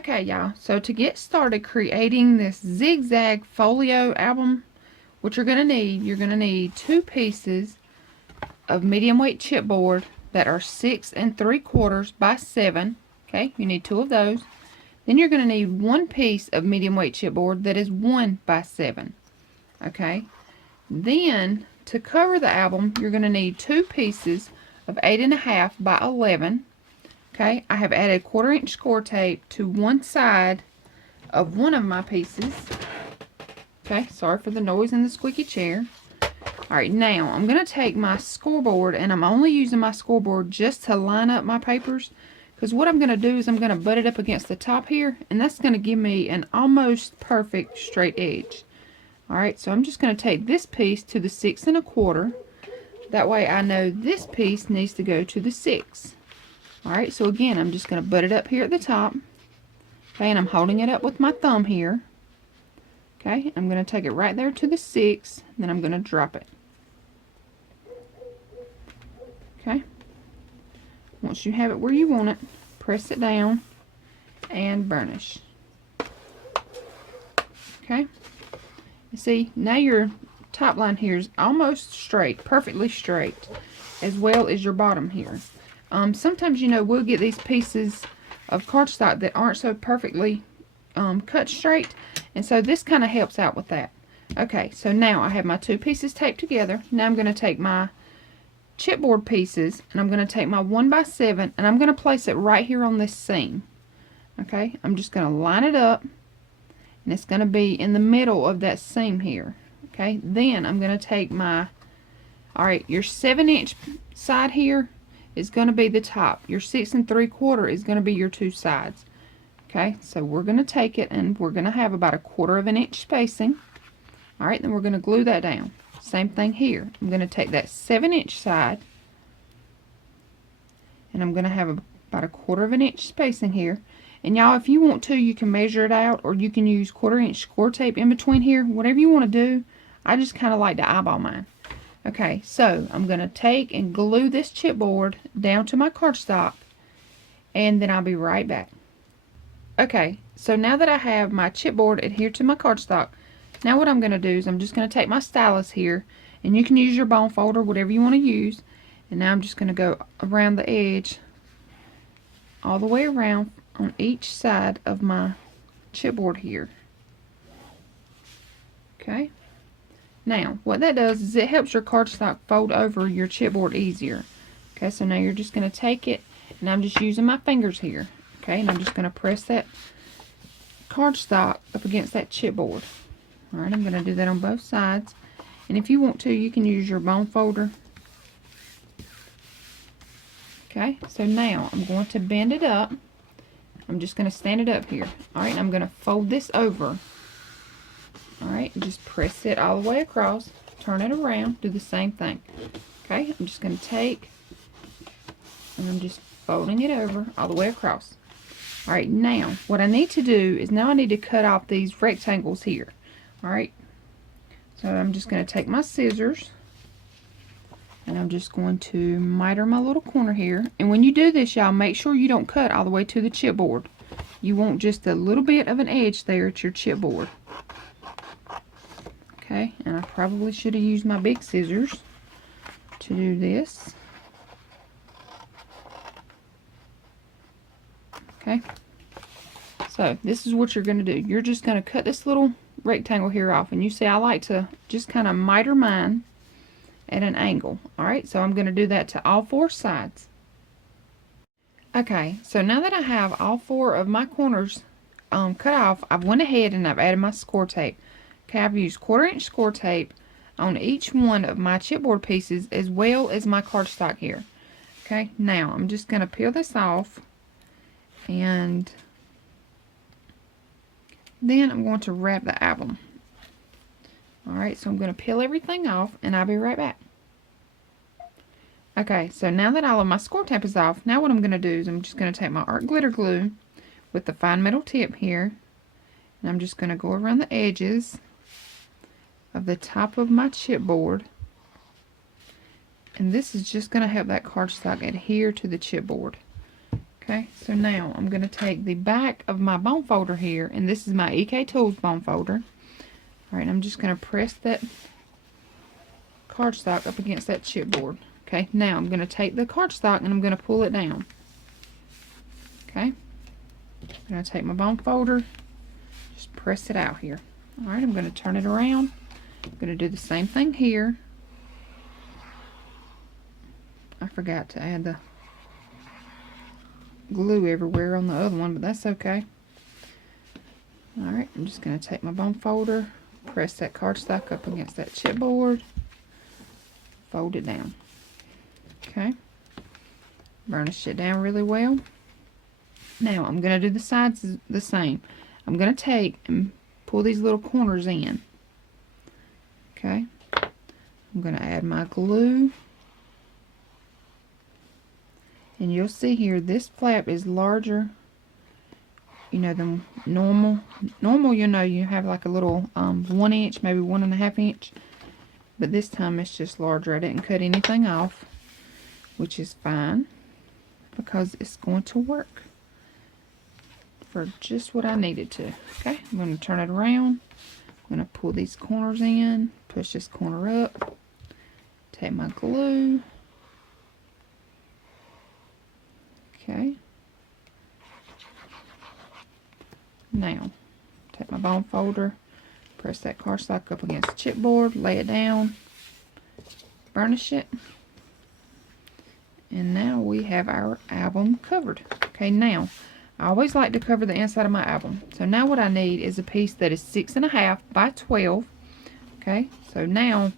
Okay, y'all, so to get started creating this zigzag folio album, what you're going to need 2 pieces of medium weight chipboard that are 6 3/4 by 7. Okay, you need 2 of those. Then you're going to need 1 piece of medium weight chipboard that is 1 by 7. Okay, then to cover the album, you're going to need 2 pieces of 8 1/2 by 11. Okay, I have added 1/4 inch score tape to one side of one of my pieces. Okay, sorry for the noise in the squeaky chair. Alright, now I'm going to take my scoreboard, and I'm only using my scoreboard just to line up my papers, because what I'm going to do is I'm going to butt it up against the top here, and that's going to give me an almost perfect straight edge. Alright, so I'm just going to take this piece to the 6 1/4. That way I know this piece needs to go to the 6. Alright, so again, I'm just going to butt it up here at the top. Okay, and I'm holding it up with my thumb here. Okay, I'm going to take it right there to the 6, then I'm going to drop it. Okay, once you have it where you want it, press it down and burnish. Okay, you see, now your top line here is almost straight, perfectly straight, as well as your bottom here. Sometimes, you know, we'll get these pieces of cardstock that aren't so perfectly cut straight, and so this kind of helps out with that. Okay, so now I have my 2 pieces taped together. Now I'm going to take my chipboard pieces, and I'm going to take my 1 by 7, and I'm going to place it right here on this seam. Okay, I'm just going to line it up, and it's going to be in the middle of that seam here. Okay, then I'm going to take my, alright, your 7-inch side here is going to be the top. Your 6 3/4 is going to be your 2 sides. Okay, so we're going to take it, and we're going to have about 1/4 inch spacing. Alright, then we're going to glue that down. Same thing here. I'm going to take that 7-inch side, and I'm going to have about 1/4 inch spacing here. And y'all, if you want to, you can measure it out, or you can use 1/4 inch score tape in between here. Whatever you want to do. I just kind of like to eyeball mine. Okay, so I'm going to take and glue this chipboard down to my cardstock, and then I'll be right back. Okay, so now that I have my chipboard adhered to my cardstock, now what I'm going to do is I'm just going to take my stylus here, and you can use your bone folder, whatever you want to use, and now I'm just going to go around the edge, all the way around on each side of my chipboard here. Okay. Now, what that does is it helps your cardstock fold over your chipboard easier. Okay, so now you're just going to take it, and I'm just using my fingers here. Okay, and I'm just going to press that cardstock up against that chipboard. Alright, I'm going to do that on both sides. And if you want to, you can use your bone folder. Okay, so now I'm going to bend it up. I'm just going to stand it up here. Alright, I'm going to fold this over. Alright, just press it all the way across, turn it around, do the same thing. Okay, I'm just going to take, and I'm just folding it over all the way across. Alright, now, what I need to do is now I need to cut off these rectangles here. Alright, so I'm just going to take my scissors, and I'm just going to miter my little corner here. And when you do this, y'all, make sure you don't cut all the way to the chipboard. You want just a little bit of an edge there at your chipboard. Okay, and I probably should have used my big scissors to do this. Okay, so this is what you're going to do. You're just going to cut this little rectangle here off, and you see I like to just kind of miter mine at an angle. Alright, so I'm going to do that to all 4 sides. Okay, so now that I have all 4 of my corners cut off, I've went ahead and I've added my score tape. Okay, I've used 1/4 inch score tape on each one of my chipboard pieces, as well as my cardstock here. Okay, now I'm just going to peel this off, and then I'm going to wrap the album. Alright, so I'm going to peel everything off, and I'll be right back. Okay, so now that all of my score tape is off, now what I'm going to do is I'm just going to take my art glitter glue with the fine metal tip here, and I'm just going to go around the edges of the top of my chipboard, and this is just going to help that cardstock adhere to the chipboard. Okay, so now I'm going to take the back of my bone folder here, and this is my EK Tools bone folder. Alright, I'm just going to press that cardstock up against that chipboard. Okay, now I'm going to take the cardstock and I'm going to pull it down. Okay, I'm going to take my bone folder, just press it out here. Alright, I'm going to turn it around. I'm going to do the same thing here. I forgot to add the glue everywhere on the other one, but that's okay. Alright, I'm just going to take my bone folder, press that cardstock up against that chipboard, fold it down. Okay, burnish it down really well. Now I'm going to do the sides the same. I'm going to take and pull these little corners in. Okay, I'm going to add my glue. And you'll see here, this flap is larger, you know, than normal. Normal, you know, you have like a little 1 inch, maybe 1.5 inch. But this time it's just larger. I didn't cut anything off, which is fine, because it's going to work for just what I needed to. Okay, I'm going to turn it around. I'm going to pull these corners in, push this corner up, take my glue. Okay. Now, take my bone folder, press that cardstock up against the chipboard, lay it down, burnish it, and now we have our album covered. Okay, now, I always like to cover the inside of my album. So now what I need is a piece that is 6.5 by 12. Okay, so now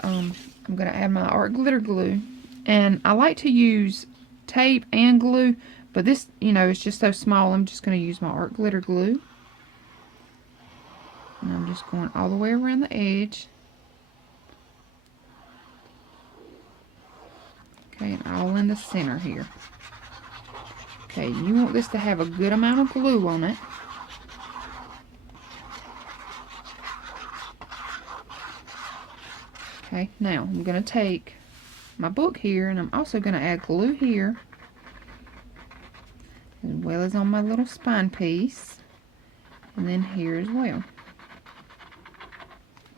I'm going to add my art glitter glue, and I like to use tape and glue, but this, you know, is just so small. I'm just going to use my art glitter glue, and I'm just going all the way around the edge. Okay, and all in the center here. Okay, you want this to have a good amount of glue on it. Okay, now I'm going to take my book here, and I'm also going to add glue here, as well as on my little spine piece, and then here as well.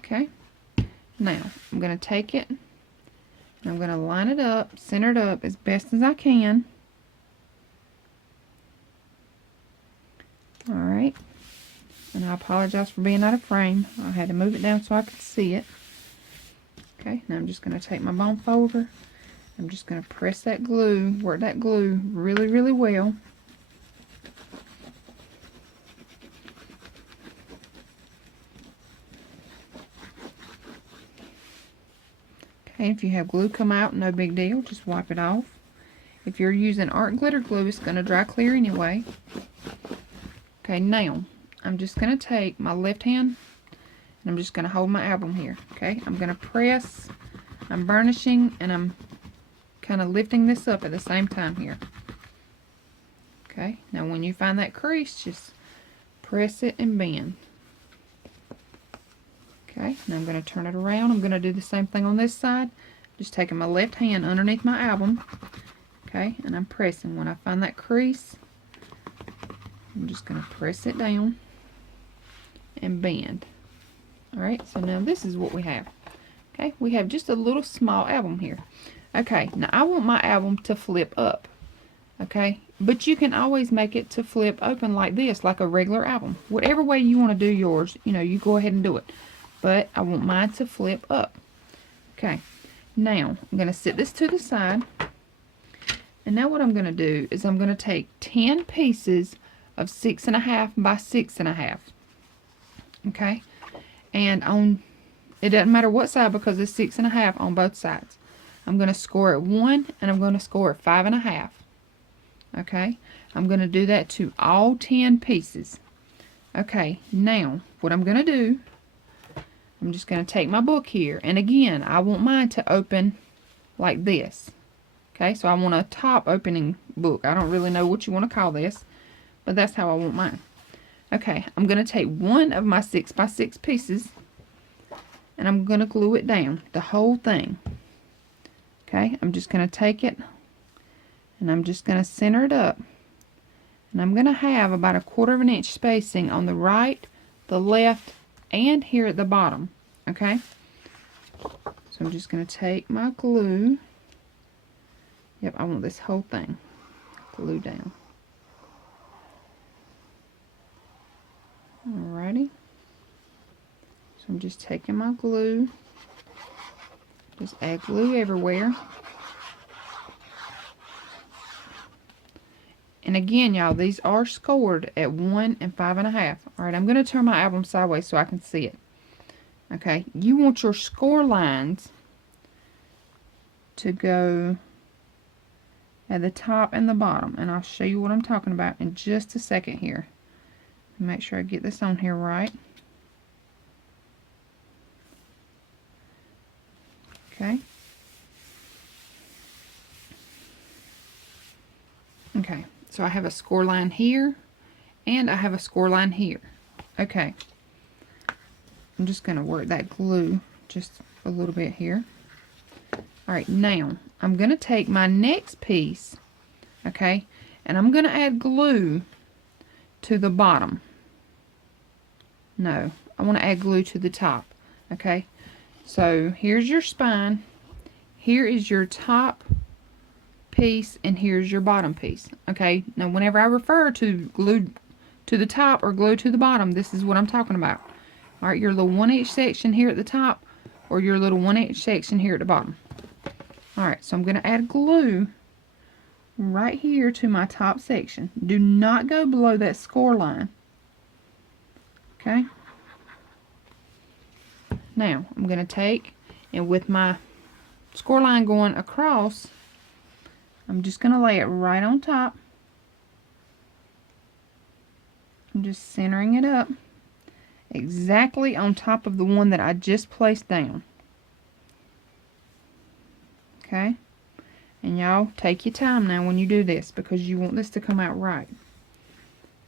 Okay, now I'm going to take it, and I'm going to line it up, center it up as best as I can. Alright, and I apologize for being out of frame. I had to move it down so I could see it. Okay, now I'm just going to take my bone folder. I'm just going to press that glue, work that glue really, really well. Okay, if you have glue come out, no big deal, just wipe it off. If you're using art glitter glue, it's going to dry clear anyway. Okay, now I'm just going to take my left hand, and I'm just going to hold my album here. Okay, I'm going to press, I'm burnishing, and I'm kind of lifting this up at the same time here. Okay, now when you find that crease, just press it and bend. Okay, now I'm going to turn it around. I'm going to do the same thing on this side. Just taking my left hand underneath my album. Okay, and I'm pressing. When I find that crease, I'm just going to press it down and bend. Alright, so now this is what we have. Okay, we have just a little small album here. Okay, now I want my album to flip up. Okay, but you can always make it to flip open like this, like a regular album. Whatever way you want to do yours, you know, you go ahead and do it. But I want mine to flip up. Okay, now I'm going to set this to the side. And now what I'm going to do is I'm going to take 10 pieces of 6.5 by 6.5. Okay, and on, it doesn't matter what side because it's 6.5 on both sides. I'm going to score at 1 and I'm going to score at 5.5. Okay, I'm going to do that to all 10 pieces. Okay, now what I'm going to do, I'm just going to take my book here, and again, I want mine to open like this. Okay, so I want a top opening book. I don't really know what you want to call this, but that's how I want mine. Okay, I'm going to take one of my 6 by 6 pieces, and I'm going to glue it down, the whole thing. Okay, I'm just going to take it, and I'm just going to center it up And I'm going to have about 1/4 of an inch spacing on the right, the left, and here at the bottom. Okay? So I'm just going to take my glue. Yep, I want this whole thing glued down. Alrighty. So I'm just taking my glue. Just add glue everywhere. And again, y'all, these are scored at 1 and 5.5. Alright, I'm going to turn my album sideways so I can see it. Okay, you want your score lines to go at the top and the bottom. And I'll show you what I'm talking about in just a second here. Make sure I get this on here right. Okay. Okay, so I have a score line here, and I have a score line here. Okay. I'm just going to work that glue just a little bit here. Alright, now, I'm going to take my next piece, okay, and I'm going to add glue to the bottom. No, I want to add glue to the top, okay. So, here's your spine, here is your top piece, and here's your bottom piece, okay. Now, whenever I refer to glue to the top or glue to the bottom, this is what I'm talking about. Alright, your little 1 inch section here at the top, or your little 1 inch section here at the bottom. Alright, so I'm going to add glue right here to my top section. Do not go below that score line. Okay? Now, I'm going to take, and with my score line going across, I'm just going to lay it right on top. I'm just centering it up exactly on top of the one that I just placed down. Okay? And y'all, take your time now when you do this, because you want this to come out right.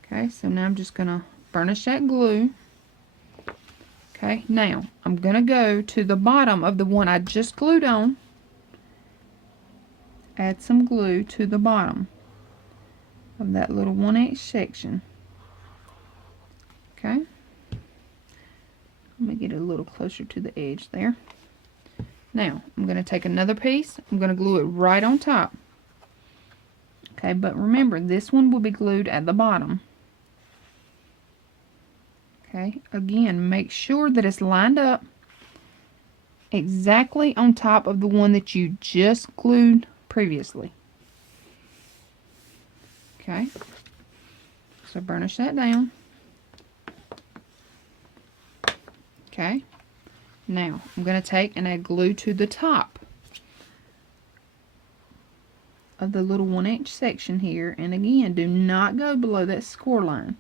Okay, so now I'm just going to burnish that glue. Okay, now I'm going to go to the bottom of the one I just glued on. Add some glue to the bottom of that little 1 inch section. Okay. Let me get it a little closer to the edge there. Now, I'm going to take another piece. I'm going to glue it right on top. Okay, but remember, this one will be glued at the bottom. Okay, again, make sure that it's lined up exactly on top of the one that you just glued previously. Okay, so burnish that down. Okay, now I'm going to take and add glue to the top of the little 1 inch section here, and again, do not go below that score line.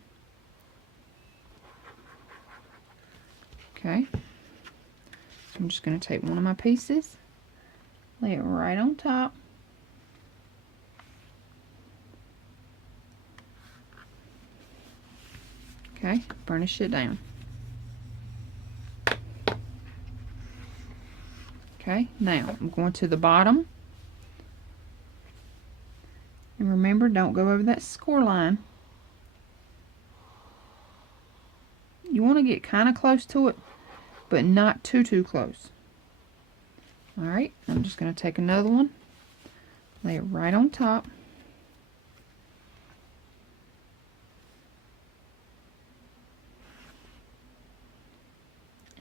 Okay, so I'm just going to take one of my pieces, lay it right on top. Okay, burnish it down. Okay, now I'm going to the bottom. And remember, don't go over that score line. You want to get kind of close to it, but not too close. Alright, I'm just going to take another one, lay it right on top.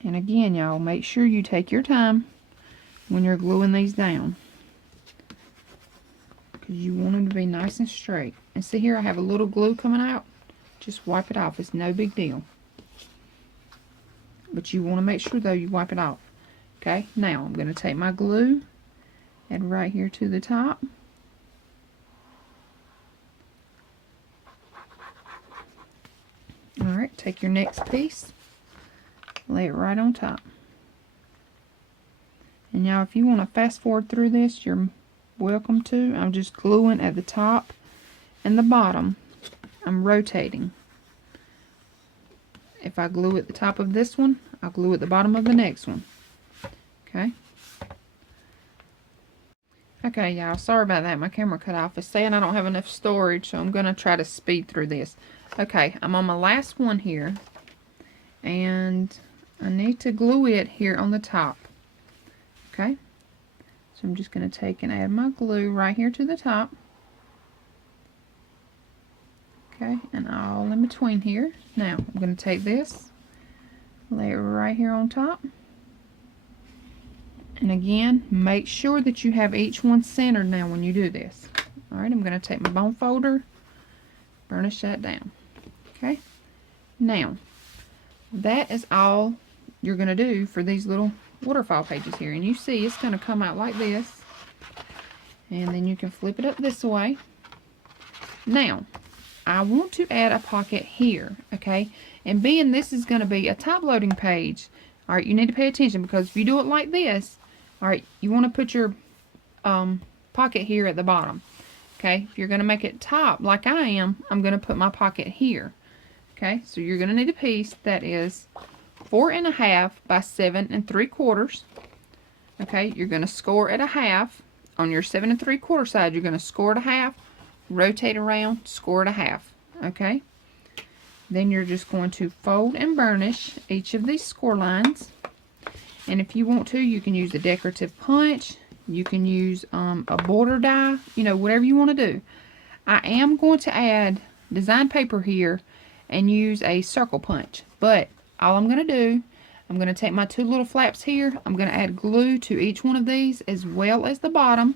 And again, y'all, make sure you take your time when you're gluing these down, because you want them to be nice and straight. And see here, I have a little glue coming out. Just wipe it off. It's no big deal. But you want to make sure, though, you wipe it off. Okay, now I'm going to take my glue, add right here to the top. Alright, take your next piece, lay it right on top. And y'all, if you want to fast forward through this, you're welcome to. I'm just gluing at the top and the bottom. I'm rotating. If I glue at the top of this one, I'll glue at the bottom of the next one. Okay. Okay, y'all, sorry about that. My camera cut off. It's saying I don't have enough storage, so I'm going to try to speed through this. Okay, I'm on my last one here, and I need to glue it here on the top. Okay, so I'm just going to take and add my glue right here to the top. Okay, and all in between here. Now, I'm going to take this, lay it right here on top. And again, make sure that you have each one centered now when you do this. Alright, I'm going to take my bone folder, burnish that down. Okay, now, that is all you're going to do for these little waterfall pages here. And you see it's going to come out like this. And then you can flip it up this way. Now, I want to add a pocket here, okay? And being this is going to be a top-loading page, alright, you need to pay attention, because if you do it like this, alright, you want to put your pocket here at the bottom. Okay, if you're going to make it top like I am, I'm going to put my pocket here. Okay, so you're going to need a piece that is 4.5 by 7 3/4. Okay, you're going to score at a half. On your 7 3/4 side, you're going to score at a half, rotate around, score at a half. Okay, then you're just going to fold and burnish each of these score lines. And if you want to, you can use a decorative punch. You can use a border die. You know, whatever you want to do. I am going to add design paper here and use a circle punch. But all I'm going to do, I'm going to take my two little flaps here. I'm going to add glue to each one of these as well as the bottom.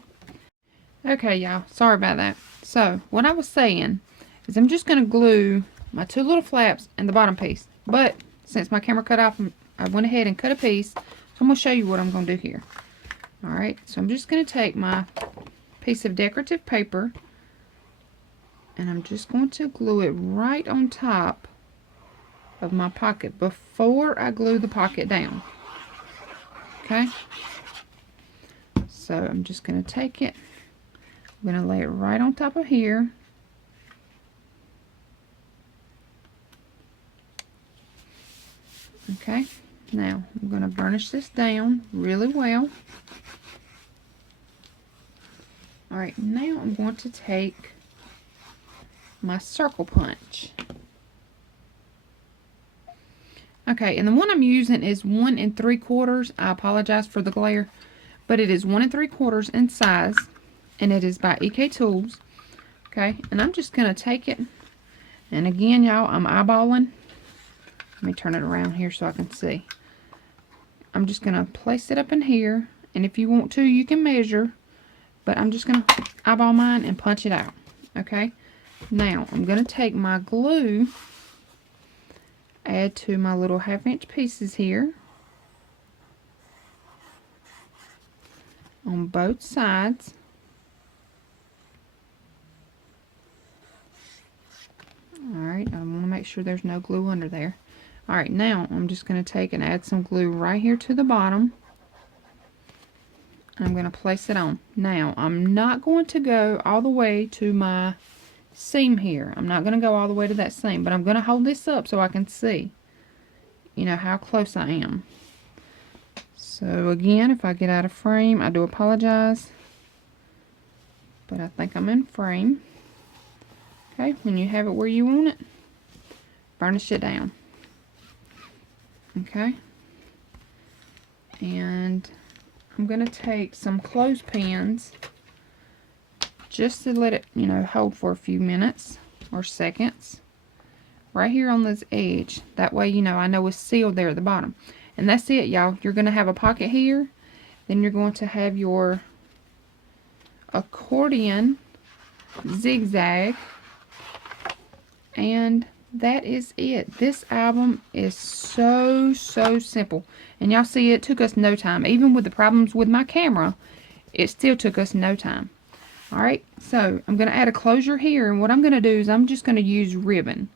Okay, y'all. Sorry about that. So, what I was saying is I'm just going to glue my two little flaps and the bottom piece. But since my camera cut off, I went ahead and cut a piece. So I'm going to show you what I'm going to do here. Alright, so I'm just going to take my piece of decorative paper and I'm just going to glue it right on top of my pocket before I glue the pocket down. Okay? So I'm just going to take it, I'm going to lay it right on top of here. Okay, now I'm going to burnish this down really well. Alright, now I'm going to take my circle punch. Okay, and the one I'm using is 1 3/4. I apologize for the glare, but it is 1 3/4 in size, and it is by EK Tools. Okay, and I'm just going to take it, and again, y'all, I'm eyeballing. Let me turn it around here so I can see. I'm just going to place it up in here, and if you want to, you can measure, but I'm just going to eyeball mine and punch it out. Okay, now I'm going to take my glue, add to my little 1/2 inch pieces here on both sides. Alright, I want to make sure there's no glue under there. Alright, now I'm just going to take and add some glue right here to the bottom. I'm going to place it on. Now, I'm not going to go all the way to my seam here. I'm not going to go all the way to that seam, but I'm going to hold this up so I can see, you know, how close I am. So again, if I get out of frame, I do apologize, but I think I'm in frame. Okay, when you have it where you want it, burnish it down. Okay, and I'm going to take some clothespins just to let it, you know, hold for a few minutes or seconds right here on this edge. That way, you know, I know it's sealed there at the bottom. And that's it, y'all. You're going to have a pocket here. Then you're going to have your accordion zigzag. And that is it. This album is so simple. And y'all see, it took us no time. Even with the problems with my camera, it still took us no time. Alright, so I'm going to add a closure here. And what I'm going to do is I'm just going to use ribbon.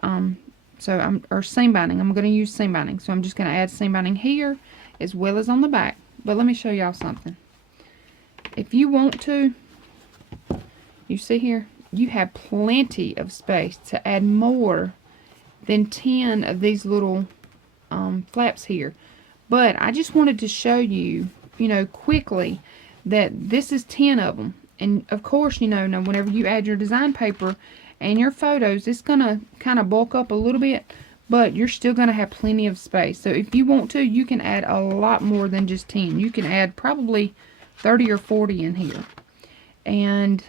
Or seam binding. I'm going to use seam binding. So I'm just going to add seam binding here as well as on the back. But let me show y'all something. If you want to, you see here, you have plenty of space to add more than 10 of these little flaps here. But I just wanted to show you, you know, quickly that this is 10 of them. And of course, you know, now whenever you add your design paper and your photos, it's going to kind of bulk up a little bit, but you're still going to have plenty of space. So if you want to, you can add a lot more than just 10. You can add probably 30 or 40 in here. And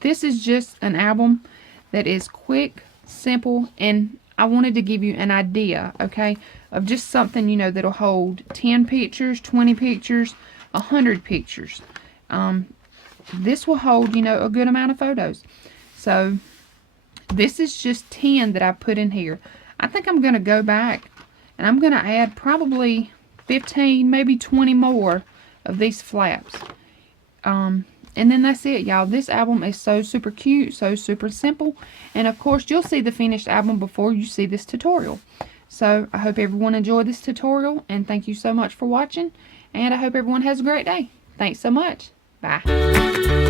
this is just an album that is quick, simple, and I wanted to give you an idea, okay, of just something, you know, that'll hold 10 pictures, 20 pictures, 100 pictures. This will hold, you know, a good amount of photos. So this is just 10 that I put in here. I think I'm going to go back and I'm going to add probably 15, maybe 20 more of these flaps. And then that's it, y'all. This album is so super cute, so super simple. And of course, you'll see the finished album before you see this tutorial. So I hope everyone enjoyed this tutorial, and thank you so much for watching. And I hope everyone has a great day. Thanks so much. Bye.